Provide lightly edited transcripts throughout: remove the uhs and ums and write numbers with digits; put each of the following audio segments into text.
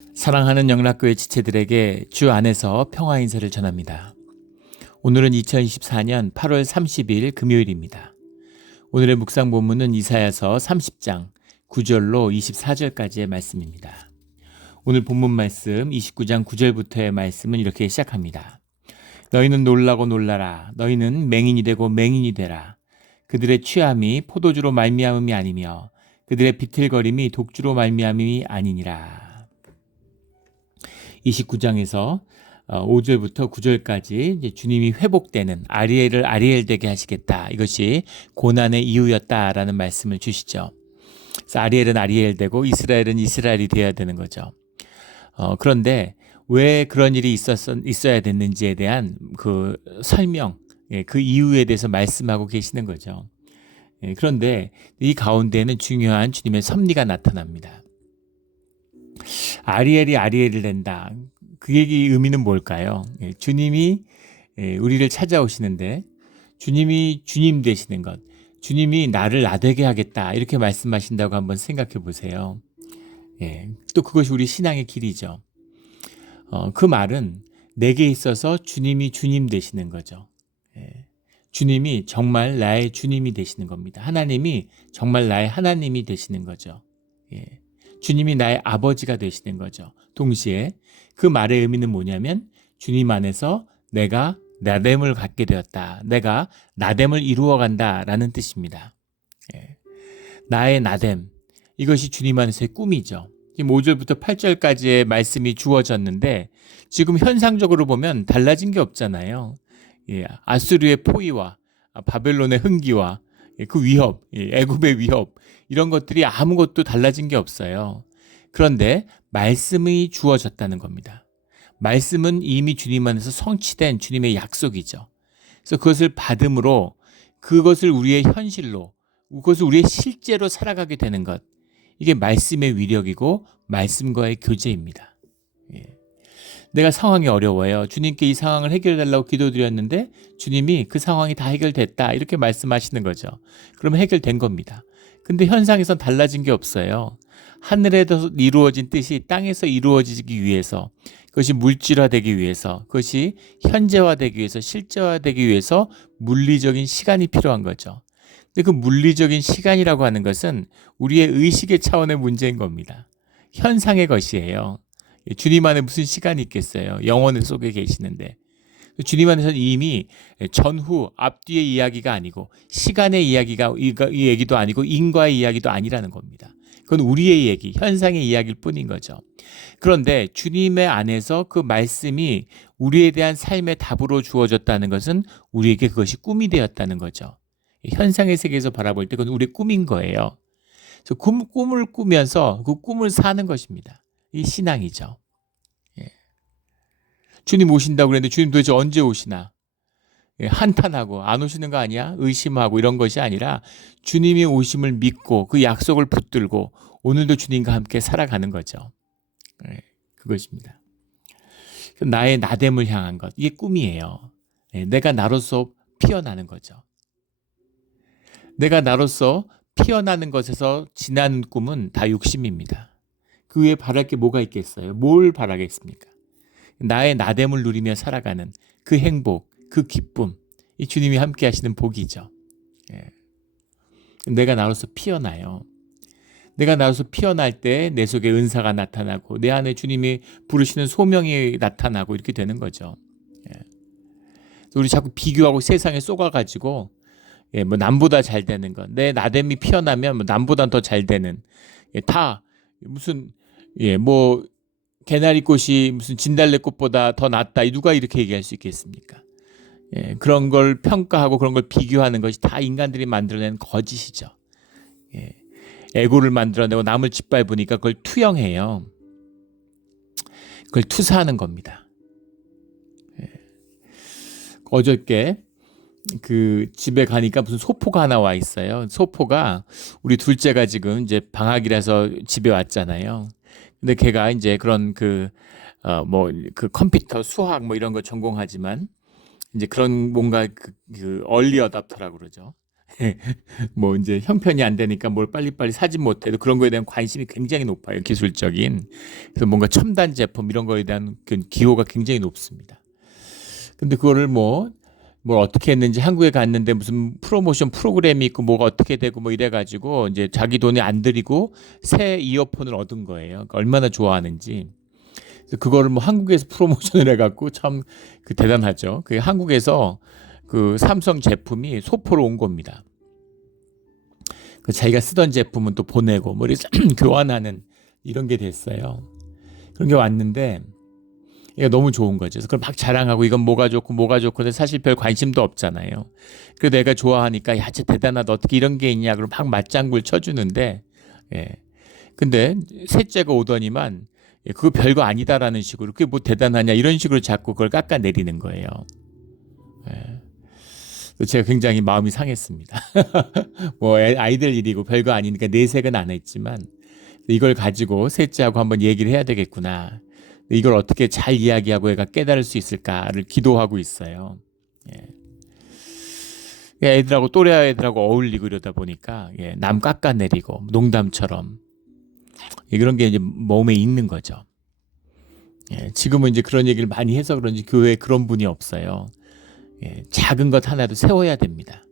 사랑하는 영락교회 지체들에게 주 안에서 평화 인사를 전합니다. 오늘은 2024년 8월 30일 금요일입니다. 오늘의 묵상 본문은 이사야서 30장 9절로 24절까지의 말씀입니다. 오늘 본문 말씀 29장 9절부터의 말씀은 이렇게 시작합니다. 너희는 놀라고 놀라라. 너희는 맹인이 되고 맹인이 되라. 그들의 취함이 포도주로 말미암음이 아니며 그들의 비틀거림이 독주로 말미암음이 아니니라. 29장에서 5절부터 9절까지 이제 주님이 회복되는 아리엘을 아리엘 되게 하시겠다. 이것이 고난의 이유였다라는 말씀을 주시죠. 그래서 아리엘은 아리엘 되고 이스라엘은 이스라엘이 되어야 되는 거죠. 그런데 왜 그런 일이 있어야 됐는지에 대한 그 설명, 그 이유에 대해서 말씀하고 계시는 거죠. 그런데 이 가운데에는 중요한 주님의 섭리가 나타납니다. 아리엘이 아리엘을 낸다. 그 얘기 의미는 뭘까요? 주님이 우리를 찾아오시는데 주님이 주님 되시는 것, 주님이 나를 나되게 하겠다 이렇게 말씀하신다고 한번 생각해 보세요. 또 그것이 우리 신앙의 길이죠. 그 말은 내게 있어서 주님이 주님 되시는 거죠. 주님이 정말 나의 주님이 되시는 겁니다. 하나님이 정말 나의 하나님이 되시는 거죠. 주님이 나의 아버지가 되시는 거죠. 동시에 그 말의 의미는 뭐냐면 주님 안에서 내가 나됨을 갖게 되었다. 내가 나됨을 이루어간다라는 뜻입니다. 나의 나됨, 이것이 주님 안에서의 꿈이죠. 지금 5절부터 8절까지의 말씀이 주어졌는데 지금 현상적으로 보면 달라진 게 없잖아요. 아수르의 포위와 바벨론의 흥기와 그 위협, 애굽의 위협, 이런 것들이 아무것도 달라진 게 없어요. 그런데 말씀이 주어졌다는 겁니다. 말씀은 이미 주님 안에서 성취된 주님의 약속이죠. 그래서 그것을 받음으로 그것을 우리의 현실로, 그것을 우리의 실제로 살아가게 되는 것, 이게 말씀의 위력이고 말씀과의 교제입니다. 내가 상황이 어려워요. 주님께 이 상황을 해결해달라고 기도드렸는데 주님이 그 상황이 다 해결됐다 이렇게 말씀하시는 거죠. 그러면 해결된 겁니다. 근데 현상에선 달라진 게 없어요. 하늘에서 이루어진 뜻이 땅에서 이루어지기 위해서, 그것이 물질화되기 위해서, 그것이 현재화되기 위해서, 실제화되기 위해서 물리적인 시간이 필요한 거죠. 근데 그 물리적인 시간이라고 하는 것은 우리의 의식의 차원의 문제인 겁니다. 현상의 것이에요. 주님 안에 무슨 시간이 있겠어요. 영혼 속에 계시는데. 주님 안에서는 이미 전후 앞뒤의 이야기가 아니고 시간의 이야기가 이 얘기도 아니고 인과의 이야기도 아니라는 겁니다. 그건 우리의 얘기, 현상의 이야기일 뿐인 거죠. 그런데 주님의 안에서 그 말씀이 우리에 대한 삶의 답으로 주어졌다는 것은 우리에게 그것이 꿈이 되었다는 거죠. 현상의 세계에서 바라볼 때 그건 우리의 꿈인 거예요. 그래서 꿈을 꾸면서 그 꿈을 사는 것입니다. 이 신앙이죠. 주님 오신다고 그랬는데 주님 도대체 언제 오시나? 한탄하고 안 오시는 거 아니야? 의심하고 이런 것이 아니라 주님이 오심을 믿고 그 약속을 붙들고 오늘도 주님과 함께 살아가는 거죠. 그것입니다. 나의 나됨을 향한 것, 이게 꿈이에요. 내가 나로서 피어나는 거죠. 내가 나로서 피어나는 것에서 지나는 꿈은 다 욕심입니다. 그 위에 바랄 게 뭐가 있겠어요? 뭘 바라겠습니까? 나의 나됨을 누리며 살아가는 그 행복, 그 기쁨, 이 주님이 함께 하시는 복이죠. 내가 나로서 피어나요. 내가 나로서 피어날 때 내 속에 은사가 나타나고 내 안에 주님이 부르시는 소명이 나타나고 이렇게 되는 거죠. 우리 자꾸 비교하고 세상에 쏘가가지고 뭐 남보다 잘 되는 것, 내 나됨이 피어나면 뭐 남보다 더 잘 되는, 다 무슨 뭐 개나리꽃이 무슨 진달래꽃보다 더 낫다, 누가 이렇게 얘기할 수 있겠습니까? 그런 걸 평가하고 그런 걸 비교하는 것이 다 인간들이 만들어낸 거짓이죠. 에고를 만들어내고 남을 짓밟으니까 그걸 투영해요. 그걸 투사하는 겁니다. 어저께 그 집에 가니까 무슨 소포가 하나 와 있어요. 소포가 우리 둘째가 지금 이제 방학이라서 집에 왔잖아요. 근데 걔가 이제 그런 그 컴퓨터, 수학 뭐 이런 거 전공하지만 이제 그런 뭔가 그 얼리 어답터라고 그러죠. 뭐 이제 형편이 안 되니까 뭘 빨리빨리 사지 못해도 그런 거에 대한 관심이 굉장히 높아요. 기술적인. 그래서 뭔가 첨단 제품 이런 거에 대한 그 기호가 굉장히 높습니다. 근데 그거를 뭘 어떻게 했는지 한국에 갔는데 무슨 프로모션 프로그램이 있고 뭐가 어떻게 되고 뭐 이래가지고 이제 자기 돈이 안 들이고 새 이어폰을 얻은 거예요. 그러니까 얼마나 좋아하는지. 그래서 그거를 뭐 한국에서 프로모션을 해갖고 참 그 대단하죠. 그 한국에서 그 삼성 제품이 소포로 온 겁니다. 그 자기가 쓰던 제품은 또 보내고 뭐 이래서 교환하는 이런 게 됐어요. 그런 게 왔는데 이게 너무 좋은 거죠. 그래서 그걸 막 자랑하고 이건 뭐가 좋고 뭐가 좋고 근데 사실 별 관심도 없잖아요. 그래도 내가 좋아하니까 야, 진짜 대단하다. 어떻게 이런 게 있냐. 그럼 막 맞장구를 쳐주는데 예. 근데 셋째가 오더니만 그거 별거 아니다라는 식으로 그게 뭐 대단하냐 이런 식으로 자꾸 그걸 깎아내리는 거예요. 예. 제가 굉장히 마음이 상했습니다. 뭐 아이들 일이고 별거 아니니까 내색은 안 했지만 이걸 가지고 셋째하고 한번 얘기를 해야 되겠구나. 이걸 어떻게 잘 이야기하고 애가 깨달을 수 있을까를 기도하고 있어요. 예. 애들하고 또래 애들하고 어울리고 이러다 보니까 남 깎아내리고 농담처럼 그런 게 이제 몸에 있는 거죠. 지금은 이제 그런 얘기를 많이 해서 그런지 교회에 그런 분이 없어요. 작은 것 하나도 세워야 됩니다.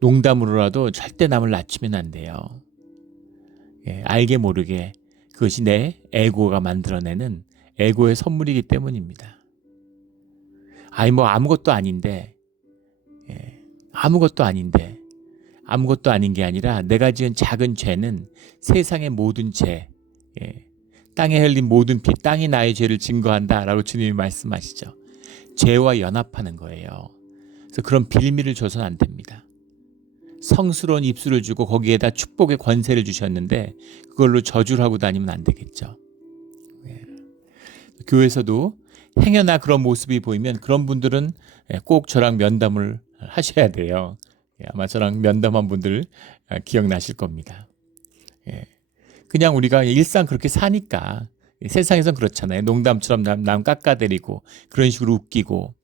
농담으로라도 절대 남을 낮추면 안 돼요. 알게 모르게 그것이 내 에고가 만들어내는 에고의 선물이기 때문입니다. 아니 뭐 아무것도 아닌데 아무것도 아닌 게 아니라 내가 지은 작은 죄는 세상의 모든 죄, 땅에 흘린 모든 피, 땅이 나의 죄를 증거한다라고 주님이 말씀하시죠. 죄와 연합하는 거예요. 그래서 그런 빌미를 줘서는 안 됩니다. 성스러운 입술을 주고 거기에다 축복의 권세를 주셨는데 그걸로 저주를 하고 다니면 안 되겠죠. 교회에서도 행여나 그런 모습이 보이면 그런 분들은 꼭 저랑 면담을 하셔야 돼요. 아마 저랑 면담한 분들 기억나실 겁니다. 그냥 우리가 일상 그렇게 사니까 세상에선 그렇잖아요. 농담처럼 남 깎아대리고 그런 식으로 웃기고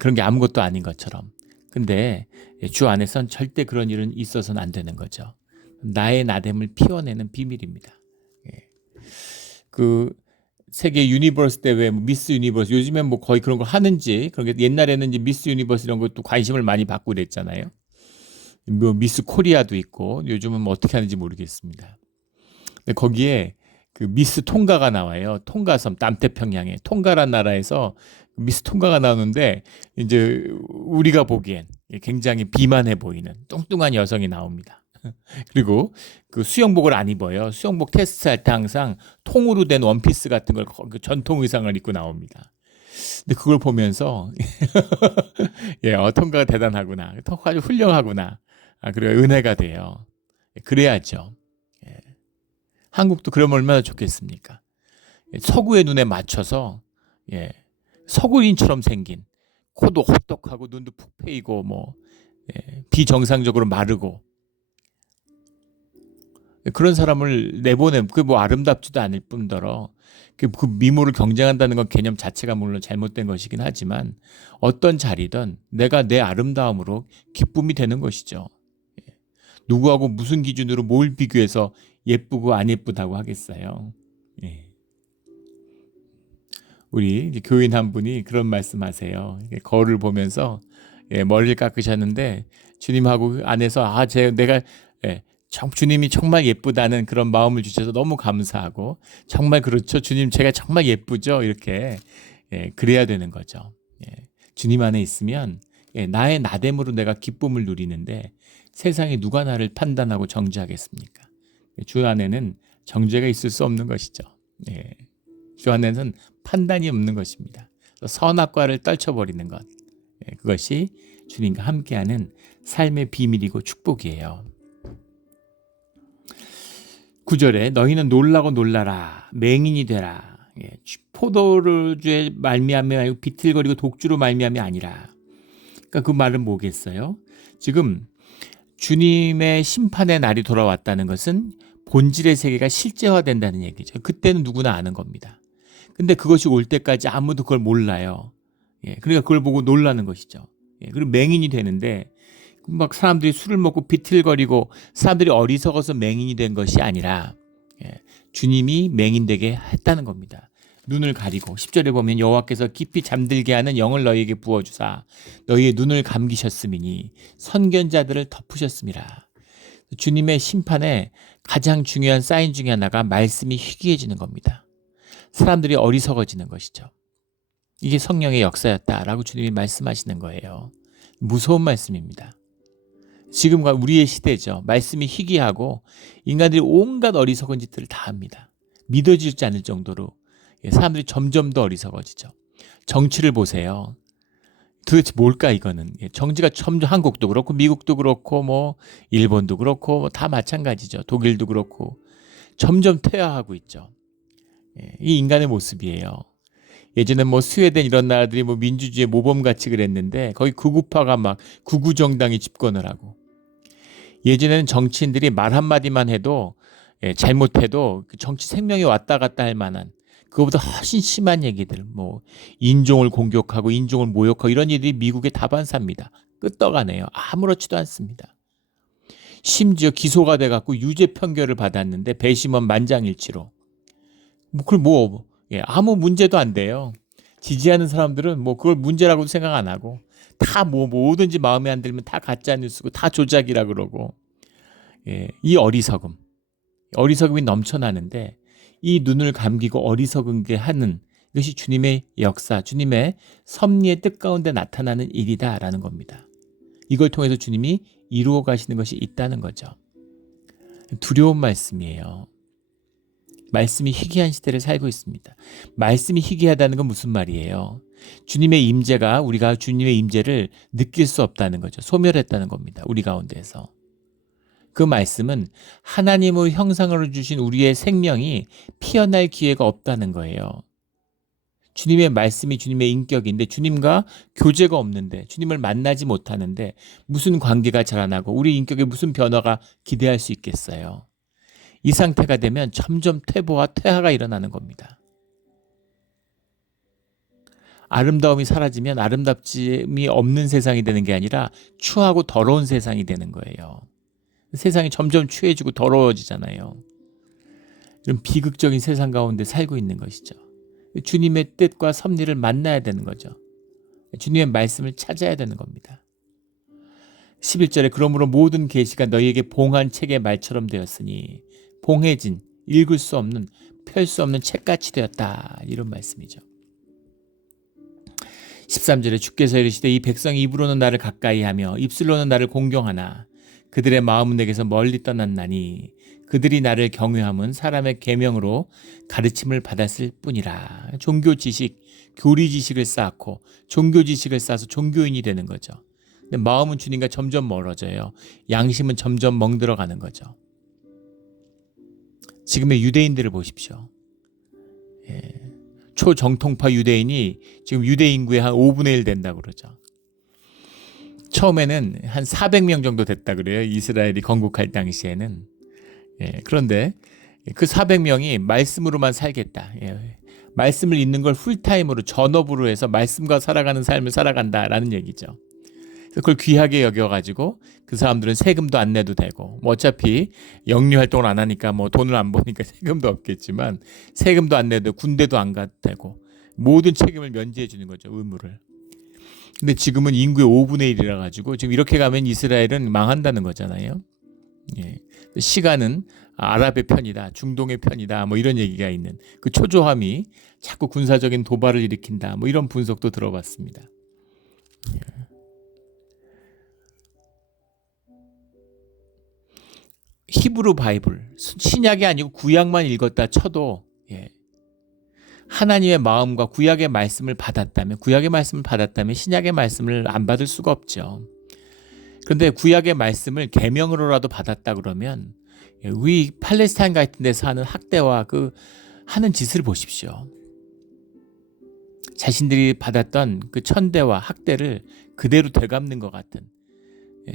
그런 게 아무것도 아닌 것처럼. 근데 주 안에선 절대 그런 일은 있어서는 안 되는 거죠. 나의 나됨을 피워내는 비밀입니다. 그 세계 유니버스 대회, 미스 유니버스 요즘엔 뭐 거의 그런 걸 하는지 그런 게 옛날에는 이제 미스 유니버스 이런 것도 관심을 많이 받고 그랬잖아요. 뭐 미스 코리아도 있고 요즘은 뭐 어떻게 하는지 모르겠습니다. 근데 거기에 그 미스 통가가 나와요. 통가섬 남태평양에 통가란 나라에서 미스 통가가 나오는데 이제 우리가 보기엔 굉장히 비만해 보이는 뚱뚱한 여성이 나옵니다. 그리고 그 수영복을 안 입어요. 수영복 테스트할 때 항상 통으로 된 원피스 같은 걸 전통 의상을 입고 나옵니다. 근데 그걸 보면서 통가가 대단하구나. 아주 훌륭하구나. 그리고 은혜가 돼요. 그래야죠. 한국도 그러면 얼마나 좋겠습니까? 서구의 눈에 맞춰서 서구인처럼 생긴 코도 호떡하고 눈도 푹 패이고 뭐 비정상적으로 마르고 그런 사람을 내보내면 그게 뭐 아름답지도 않을 뿐더러 그 미모를 경쟁한다는 건 개념 자체가 물론 잘못된 것이긴 하지만 어떤 자리든 내가 내 아름다움으로 기쁨이 되는 것이죠. 누구하고 무슨 기준으로 뭘 비교해서 예쁘고 안 예쁘다고 하겠어요. 우리 이제 교인 한 분이 그런 말씀하세요. 거울을 보면서 머리를 깎으셨는데 주님하고 안에서 내가 주님이 정말 예쁘다는 그런 마음을 주셔서 너무 감사하고 정말 그렇죠. 주님 제가 정말 예쁘죠. 이렇게 그래야 되는 거죠. 주님 안에 있으면 나의 나됨으로 내가 기쁨을 누리는데 세상에 누가 나를 판단하고 정죄하겠습니까? 주 안에는 정죄가 있을 수 없는 것이죠. 주 안에는 판단이 없는 것입니다. 선악과를 떨쳐버리는 것. 그것이 주님과 함께하는 삶의 비밀이고 축복이에요. 9절에 너희는 놀라고 놀라라. 맹인이 되라. 포도주에 말미암아 비틀거리고 독주로 말미암이 아니라. 그러니까 그 말은 뭐겠어요? 지금 주님의 심판의 날이 돌아왔다는 것은 본질의 세계가 실제화된다는 얘기죠. 그때는 누구나 아는 겁니다. 근데 그것이 올 때까지 아무도 그걸 몰라요. 그러니까 그걸 보고 놀라는 것이죠. 그리고 맹인이 되는데 막 사람들이 술을 먹고 비틀거리고 사람들이 어리석어서 맹인이 된 것이 아니라 주님이 맹인되게 했다는 겁니다. 눈을 가리고 10절에 보면 여호와께서 깊이 잠들게 하는 영을 너희에게 부어주사 너희의 눈을 감기셨음이니 선견자들을 덮으셨음이라. 주님의 심판에 가장 중요한 사인 중에 하나가 말씀이 희귀해지는 겁니다. 사람들이 어리석어지는 것이죠. 이게 성령의 역사였다라고 주님이 말씀하시는 거예요. 무서운 말씀입니다. 지금과 우리의 시대죠. 말씀이 희귀하고 인간들이 온갖 어리석은 짓들을 다 합니다. 믿어지지 않을 정도로 사람들이 점점 더 어리석어지죠. 정치를 보세요. 도대체 뭘까 이거는. 정치가 점점 한국도 그렇고 미국도 그렇고 뭐 일본도 그렇고 다 마찬가지죠. 독일도 그렇고 점점 퇴화하고 있죠. 이 인간의 모습이에요. 예전에 뭐 스웨덴 이런 나라들이 뭐 민주주의 모범같이 그랬는데 거기 극우파가 막 극우 정당이 집권을 하고 예전에는 정치인들이 말 한마디만 해도 잘못해도 그 정치 생명이 왔다 갔다 할 만한 그거보다 훨씬 심한 얘기들 뭐 인종을 공격하고 인종을 모욕하고 이런 일들이 미국의 다반사입니다. 끄떡하네요. 아무렇지도 않습니다. 심지어 기소가 돼갖고 유죄 판결을 받았는데 배심원 만장일치로 아무 문제도 안 돼요. 지지하는 사람들은 뭐 그걸 문제라고도 생각 안 하고 다 뭐든지 마음에 안 들면 다 가짜 뉴스고 다 조작이라 그러고 이 어리석음이 넘쳐나는데 이 눈을 감기고 어리석은 게 하는 이것이 주님의 역사, 주님의 섭리의 뜻 가운데 나타나는 일이다라는 겁니다. 이걸 통해서 주님이 이루어 가시는 것이 있다는 거죠. 두려운 말씀이에요. 말씀이 희귀한 시대를 살고 있습니다. 말씀이 희귀하다는 건 무슨 말이에요? 주님의 임재가 우리가 주님의 임재를 느낄 수 없다는 거죠. 소멸했다는 겁니다. 우리 가운데에서. 그 말씀은 하나님의 형상으로 주신 우리의 생명이 피어날 기회가 없다는 거예요. 주님의 말씀이 주님의 인격인데 주님과 교제가 없는데 주님을 만나지 못하는데 무슨 관계가 자라나고 우리 인격에 무슨 변화가 기대할 수 있겠어요? 이 상태가 되면 점점 퇴보와 퇴화가 일어나는 겁니다. 아름다움이 사라지면 아름답짐이 없는 세상이 되는 게 아니라 추하고 더러운 세상이 되는 거예요. 세상이 점점 추해지고 더러워지잖아요. 이런 비극적인 세상 가운데 살고 있는 것이죠. 주님의 뜻과 섭리를 만나야 되는 거죠. 주님의 말씀을 찾아야 되는 겁니다. 11절에 그러므로 모든 계시가 너희에게 봉한 책의 말처럼 되었으니 봉해진 읽을 수 없는 펼 수 없는 책같이 되었다. 이런 말씀이죠. 13절에 주께서 이르시되 이 백성이 입으로는 나를 가까이하며 입술로는 나를 공경하나 그들의 마음은 내게서 멀리 떠났나니 그들이 나를 경외함은 사람의 계명으로 가르침을 받았을 뿐이라. 종교 지식, 교리 지식을 쌓고 종교 지식을 쌓아서 종교인이 되는 거죠. 근데 마음은 주님과 점점 멀어져요. 양심은 점점 멍들어가는 거죠. 지금의 유대인들을 보십시오. 초정통파 유대인이 지금 유대 인구의 한 5분의 1 된다고 그러죠. 처음에는 한 400명 정도 됐다 그래요. 이스라엘이 건국할 당시에는. 그런데 그 400명이 말씀으로만 살겠다. 말씀을 읽는 걸 풀타임으로 전업으로 해서 말씀과 살아가는 삶을 살아간다라는 얘기죠. 그래서 그걸 귀하게 여겨가지고 그 사람들은 세금도 안 내도 되고 뭐 어차피 영리 활동을 안 하니까 뭐 돈을 안 버니까 세금도 없겠지만 세금도 안 내도 군대도 안 가도 되고 모든 책임을 면제해 주는 거죠. 의무를. 근데 지금은 인구의 5분의 1이라 가지고 지금 이렇게 가면 이스라엘은 망한다는 거잖아요. 시간은 아랍의 편이다, 중동의 편이다, 뭐 이런 얘기가 있는 그 초조함이 자꾸 군사적인 도발을 일으킨다, 뭐 이런 분석도 들어봤습니다. 히브리 바이블, 신약이 아니고 구약만 읽었다 쳐도 하나님의 마음과 구약의 말씀을 받았다면 신약의 말씀을 안 받을 수가 없죠. 그런데 구약의 말씀을 계명으로라도 받았다 그러면 우리 팔레스타인 같은 데서 하는 학대와 그 하는 짓을 보십시오. 자신들이 받았던 그 천대와 학대를 그대로 되갚는 것 같은,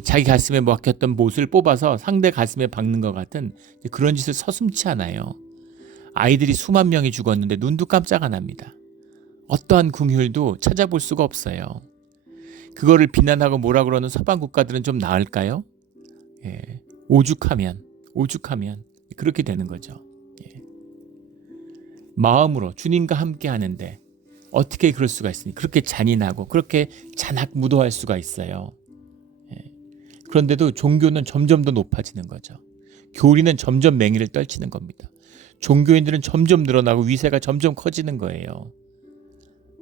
자기 가슴에 먹혔던 못을 뽑아서 상대 가슴에 박는 것 같은 그런 짓을 서슴지 않아요. 아이들이 수만 명이 죽었는데 눈도 깜짝 안 합니다. 어떠한 긍휼도 찾아볼 수가 없어요. 그거를 비난하고 뭐라 그러는 서방 국가들은 좀 나을까요? 예. 오죽하면 그렇게 되는 거죠. 예. 마음으로 주님과 함께 하는데 어떻게 그럴 수가 있으니 그렇게 잔인하고 그렇게 잔악무도할 수가 있어요. 예. 그런데도 종교는 점점 더 높아지는 거죠. 교리는 점점 맹위를 떨치는 겁니다. 종교인들은 점점 늘어나고 위세가 점점 커지는 거예요.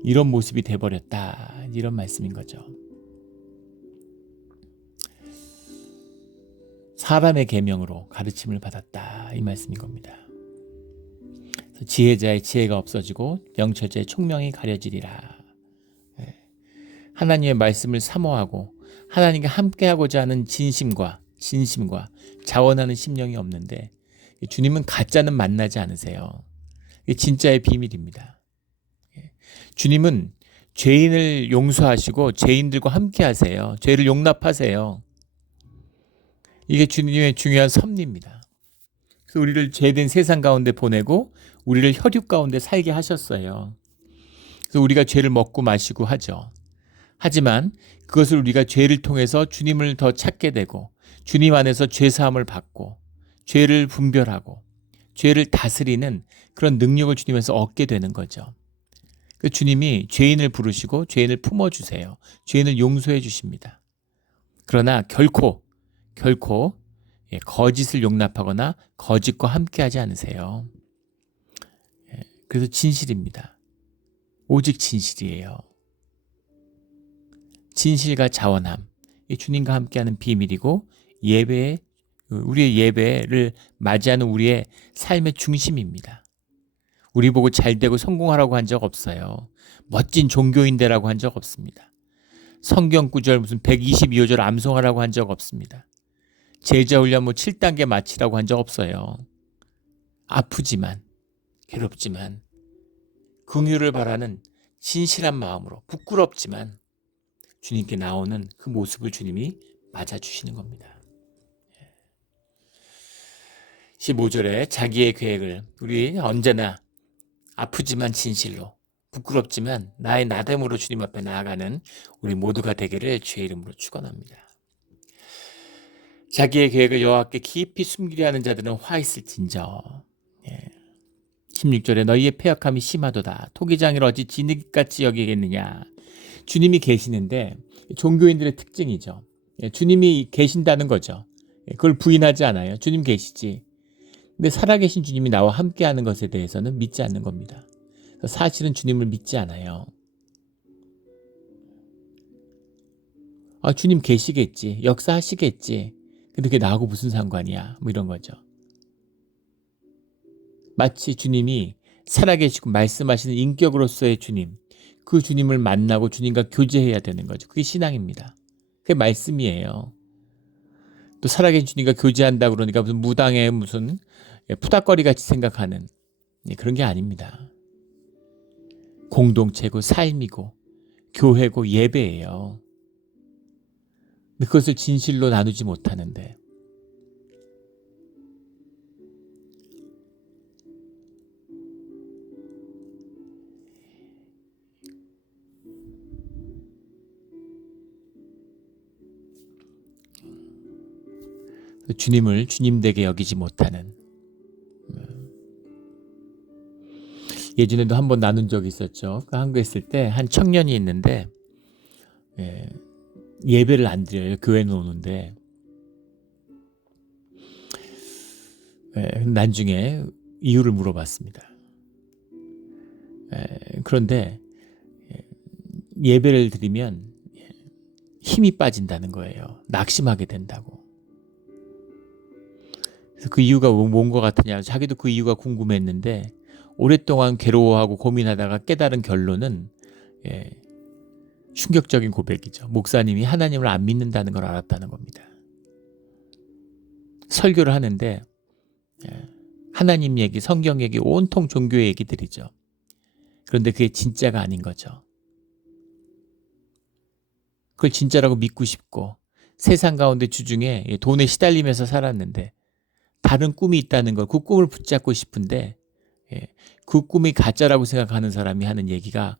이런 모습이 돼버렸다, 이런 말씀인 거죠. 사람의 계명으로 가르침을 받았다, 이 말씀인 겁니다. 지혜자의 지혜가 없어지고 명철자의 총명이 가려지리라. 하나님의 말씀을 사모하고 하나님과 함께하고자 하는 진심과 자원하는 심령이 없는데 주님은 가짜는 만나지 않으세요. 이게 진짜의 비밀입니다. 주님은 죄인을 용서하시고 죄인들과 함께하세요. 죄를 용납하세요. 이게 주님의 중요한 섭리입니다. 그래서 우리를 죄된 세상 가운데 보내고 우리를 혈육 가운데 살게 하셨어요. 그래서 우리가 죄를 먹고 마시고 하죠. 하지만 그것을 우리가 죄를 통해서 주님을 더 찾게 되고 주님 안에서 죄사함을 받고 죄를 분별하고 죄를 다스리는 그런 능력을 주님에서 얻게 되는 거죠. 주님이 죄인을 부르시고 죄인을 품어주세요. 죄인을 용서해 주십니다. 그러나 결코 거짓을 용납하거나 거짓과 함께하지 않으세요. 그래서 진실입니다. 오직 진실이에요. 진실과 자원함, 주님과 함께하는 비밀이고 우리의 예배를 맞이하는 우리의 삶의 중심입니다. 우리 보고 잘되고 성공하라고 한 적 없어요. 멋진 종교인대라고 한 적 없습니다. 성경 구절 무슨 122호절 암송하라고 한 적 없습니다. 제자 훈련 7단계 마치라고 한 적 없어요. 아프지만 괴롭지만 긍휼을 바라는 진실한 마음으로 부끄럽지만 주님께 나오는 그 모습을 주님이 맞아주시는 겁니다. 15절에 자기의 계획을 우리 언제나 아프지만 진실로 부끄럽지만 나의 나됨으로 주님 앞에 나아가는 우리 모두가 되기를 주의 이름으로 축원합니다. 자기의 계획을 여호와께 깊이 숨기려 하는 자들은 화 있을진저. 16절에 너희의 패역함이 심하도다. 토기장이를 어찌 진흙같이 여기겠느냐. 주님이 계시는데 종교인들의 특징이죠. 주님이 계신다는 거죠. 그걸 부인하지 않아요. 주님 계시지. 근데 살아계신 주님이 나와 함께하는 것에 대해서는 믿지 않는 겁니다. 사실은 주님을 믿지 않아요. 주님 계시겠지. 역사하시겠지. 근데 그게 나하고 무슨 상관이야. 이런 거죠. 마치 주님이 살아계시고 말씀하시는 인격으로서의 주님, 그 주님을 만나고 주님과 교제해야 되는 거죠. 그게 신앙입니다. 그게 말씀이에요. 또 살아계신 주님과 교제한다 그러니까 무슨 무당의 무슨 푸닥거리 같이 생각하는 그런 게 아닙니다. 공동체고 삶이고 교회고 예배예요. 그것을 진실로 나누지 못하는데 주님을 주님되게 여기지 못하는 예전에도 한번 나눈 적이 있었죠. 한국에 있을 때 한 청년이 있는데 예배를 안 드려요. 교회는 오는데 나중에 이유를 물어봤습니다. 그런데 예배를 드리면 힘이 빠진다는 거예요. 낙심하게 된다고. 그래서 그 이유가 뭔 것 같으냐. 자기도 그 이유가 궁금했는데 오랫동안 괴로워하고 고민하다가 깨달은 결론은 충격적인 고백이죠. 목사님이 하나님을 안 믿는다는 걸 알았다는 겁니다. 설교를 하는데 하나님 얘기, 성경 얘기, 온통 종교 얘기들이죠. 그런데 그게 진짜가 아닌 거죠. 그걸 진짜라고 믿고 싶고 세상 가운데 주중에 돈에 시달리면서 살았는데 다른 꿈이 있다는 걸, 그 꿈을 붙잡고 싶은데 그 꿈이 가짜라고 생각하는 사람이 하는 얘기가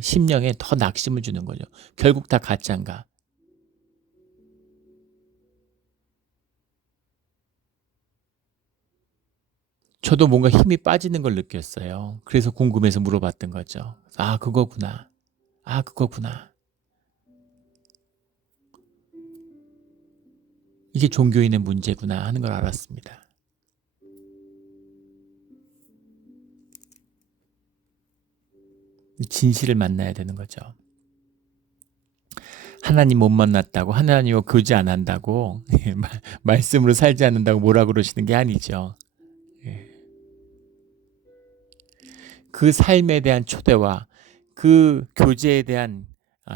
심령에 더 낙심을 주는 거죠. 결국 다 가짜인가. 저도 뭔가 힘이 빠지는 걸 느꼈어요. 그래서 궁금해서 물어봤던 거죠. 아, 그거구나. 아, 그거구나. 이게 종교인의 문제구나 하는 걸 알았습니다. 진실을 만나야 되는 거죠. 하나님 못 만났다고, 하나님과 교제 안 한다고, 말씀으로 살지 않는다고 뭐라 그러시는 게 아니죠. 그 삶에 대한 초대와 그 교제에 대한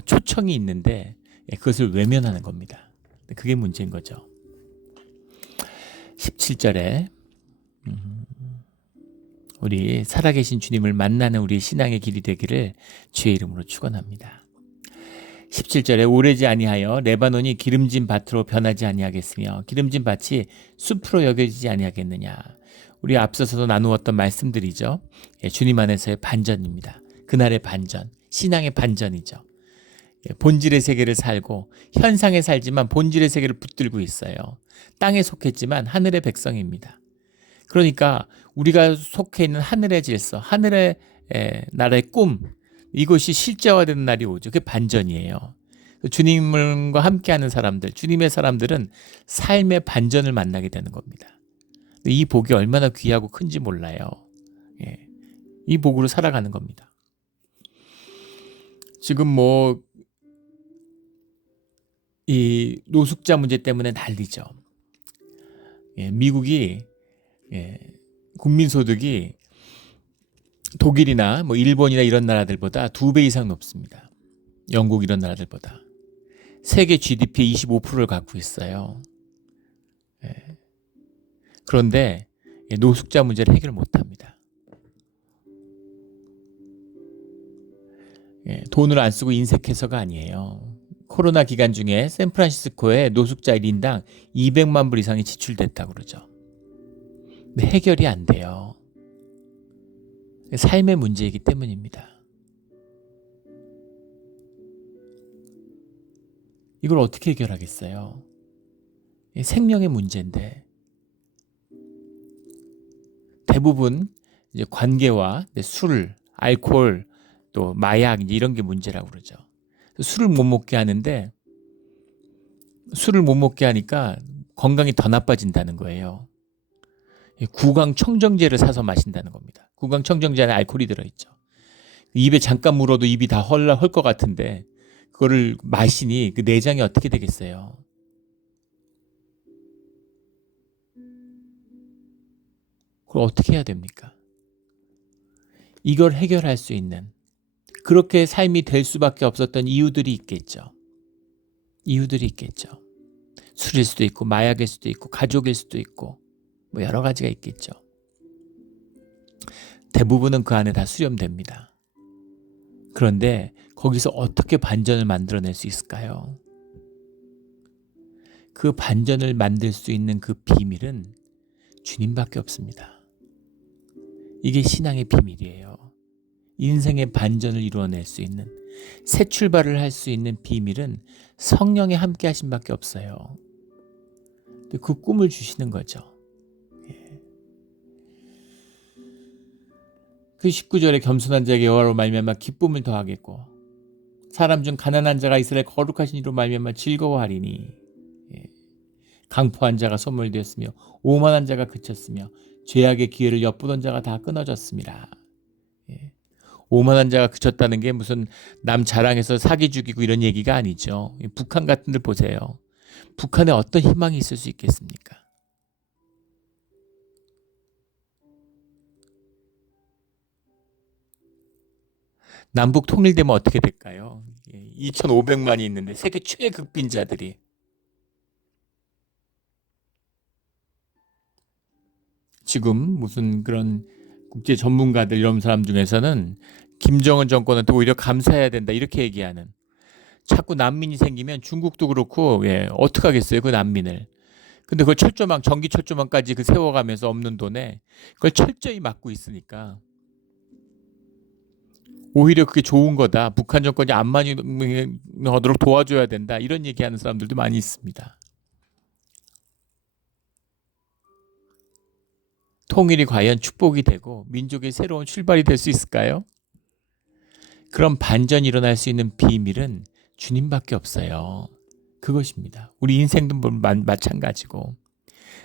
초청이 있는데 그것을 외면하는 겁니다. 그게 문제인 거죠. 17절에 우리 살아계신 주님을 만나는 우리 신앙의 길이 되기를 주의 이름으로 축원합니다. 17절에 오래지 아니하여 레바논이 기름진 밭으로 변하지 아니하겠으며 기름진 밭이 숲으로 여겨지지 아니하겠느냐. 우리 앞서서도 나누었던 말씀들이죠. 주님 안에서의 반전입니다. 그날의 반전, 신앙의 반전이죠. 본질의 세계를 살고 현상에 살지만 본질의 세계를 붙들고 있어요. 땅에 속했지만 하늘의 백성입니다. 그러니까 우리가 속해 있는 하늘의 질서, 하늘의 나라의 꿈, 이것이 실제화되는 날이 오죠. 그게 반전이에요. 주님과 함께하는 사람들, 주님의 사람들은 삶의 반전을 만나게 되는 겁니다. 이 복이 얼마나 귀하고 큰지 몰라요. 이 복으로 살아가는 겁니다. 지금 이 노숙자 문제 때문에 난리죠. 미국이 국민소득이 독일이나 일본이나 이런 나라들보다 2배 이상 높습니다. 영국 이런 나라들보다. 세계 GDP의 25%를 갖고 있어요. 그런데 노숙자 문제를 해결 못합니다. 돈을 안 쓰고 인색해서가 아니에요. 코로나 기간 중에 샌프란시스코에 노숙자 1인당 200만 불 이상이 지출됐다고 그러죠. 근데 해결이 안 돼요. 삶의 문제이기 때문입니다. 이걸 어떻게 해결하겠어요? 생명의 문제인데 대부분 이제 관계와 술, 알코올, 또 마약 이런 게 문제라고 그러죠. 술을 못 먹게 하는데 술을 못 먹게 하니까 건강이 더 나빠진다는 거예요. 구강 청정제를 사서 마신다는 겁니다. 구강 청정제 안에 알코올이 들어있죠. 입에 잠깐 물어도 입이 다 헐 것 같은데 그거를 마시니 그 내장이 어떻게 되겠어요? 그걸 어떻게 해야 됩니까? 이걸 해결할 수 있는 그렇게 삶이 될 수밖에 없었던 이유들이 있겠죠. 이유들이 있겠죠. 술일 수도 있고 마약일 수도 있고 가족일 수도 있고 여러 가지가 있겠죠. 대부분은 그 안에 다 수렴됩니다. 그런데 거기서 어떻게 반전을 만들어낼 수 있을까요? 그 반전을 만들 수 있는 그 비밀은 주님밖에 없습니다. 이게 신앙의 비밀이에요. 인생의 반전을 이루어낼 수 있는, 새 출발을 할 수 있는 비밀은 성령의 함께 하심 밖에 없어요. 그 꿈을 주시는 거죠. 그 19절에 겸손한 자에게 여호와로 말미암아 기쁨을 더하겠고 사람 중 가난한 자가 이스라엘 거룩하신 이로 말미암아 즐거워하리니 강포한 자가 소멸되었으며 오만한 자가 그쳤으며 죄악의 기회를 엿보던 자가 다 끊어졌습니다. 오만한 자가 그쳤다는 게 무슨 남 자랑해서 사기 죽이고 이런 얘기가 아니죠. 북한 같은 데 보세요. 북한에 어떤 희망이 있을 수 있겠습니까? 남북 통일되면 어떻게 될까요? 2,500만이 있는데 세계 최극빈자들이 지금 무슨 그런 국제 전문가들 이런 사람 중에서는 김정은 정권은 또 오히려 감사해야 된다 이렇게 얘기하는, 자꾸 난민이 생기면 중국도 그렇고 어떻게 하겠어요 그 난민을. 근데 그걸 철조망, 전기 철조망까지 그 세워가면서 없는 돈에 그걸 철저히 막고 있으니까 오히려 그게 좋은 거다. 북한 정권이 안 만연하도록 도와줘야 된다. 이런 얘기하는 사람들도 많이 있습니다. 통일이 과연 축복이 되고 민족의 새로운 출발이 될 수 있을까요? 그런 반전이 일어날 수 있는 비밀은 주님밖에 없어요. 그것입니다. 우리 인생도 마찬가지고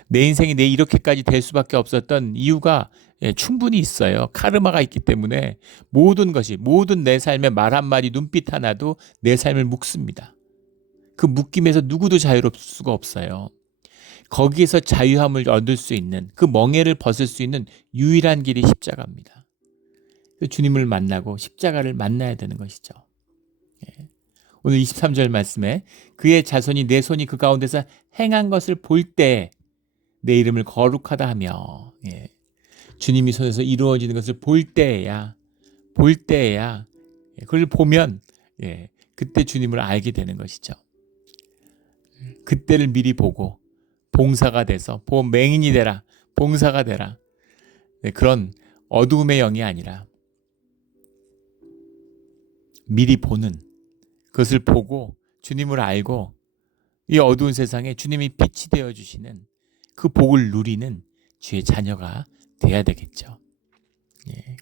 내 인생이 내 이렇게까지 될 수밖에 없었던 이유가 충분히 있어요. 카르마가 있기 때문에 모든 것이, 모든 내 삶의 말 한마디, 눈빛 하나도 내 삶을 묶습니다. 그 묶임에서 누구도 자유롭을 수가 없어요. 거기에서 자유함을 얻을 수 있는, 그 멍에를 벗을 수 있는 유일한 길이 십자가입니다. 주님을 만나고 십자가를 만나야 되는 것이죠. 오늘 23절 말씀에 그의 자손이 내 손이 그 가운데서 행한 것을 볼 때 내 이름을 거룩하다 하며, 주님이 손에서 이루어지는 것을 볼 때야, 그걸 보면 그때 주님을 알게 되는 것이죠. 그때를 미리 보고 봉사가 돼서 맹인이 되라, 봉사가 되라. 그런 어두움의 영이 아니라 미리 보는, 그것을 보고 주님을 알고 이 어두운 세상에 주님이 빛이 되어주시는 그 복을 누리는 주의 자녀가 돼야 되겠죠.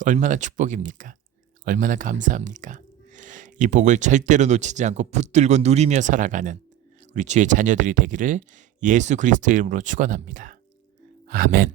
얼마나 축복입니까? 얼마나 감사합니까? 이 복을 절대로 놓치지 않고 붙들고 누리며 살아가는 우리 주의 자녀들이 되기를 예수 그리스도의 이름으로 축원합니다. 아멘.